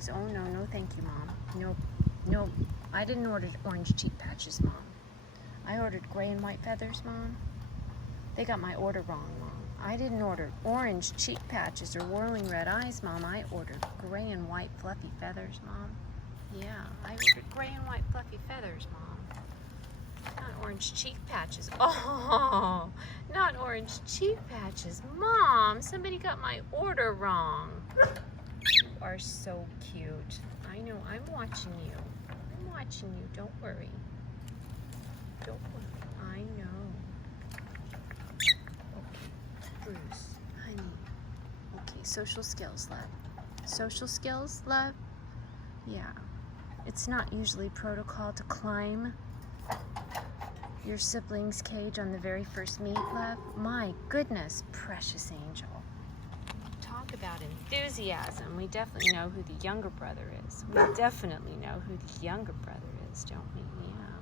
says, oh no, no thank you, Mom. Nope, nope. I didn't order orange cheek patches, Mom. I ordered gray and white feathers, Mom. They got my order wrong, Mom. I didn't order orange cheek patches or whirling red eyes, Mom. I ordered gray and white fluffy feathers, Mom. Yeah, I ordered gray and white fluffy feathers, Mom. Not orange cheek patches. Oh, not orange cheek patches. Mom, somebody got my order wrong. You are so cute. I know, I'm watching you. I'm watching you, don't worry. Don't worry, I know. Okay, Bruce, honey. Okay, social skills, love. Social skills, love? Yeah. It's not usually protocol to climb your sibling's cage on the very first meet, love. My goodness, precious angel. Talk about enthusiasm. We definitely know who the younger brother is. We definitely know who the younger brother is, don't we? Yeah.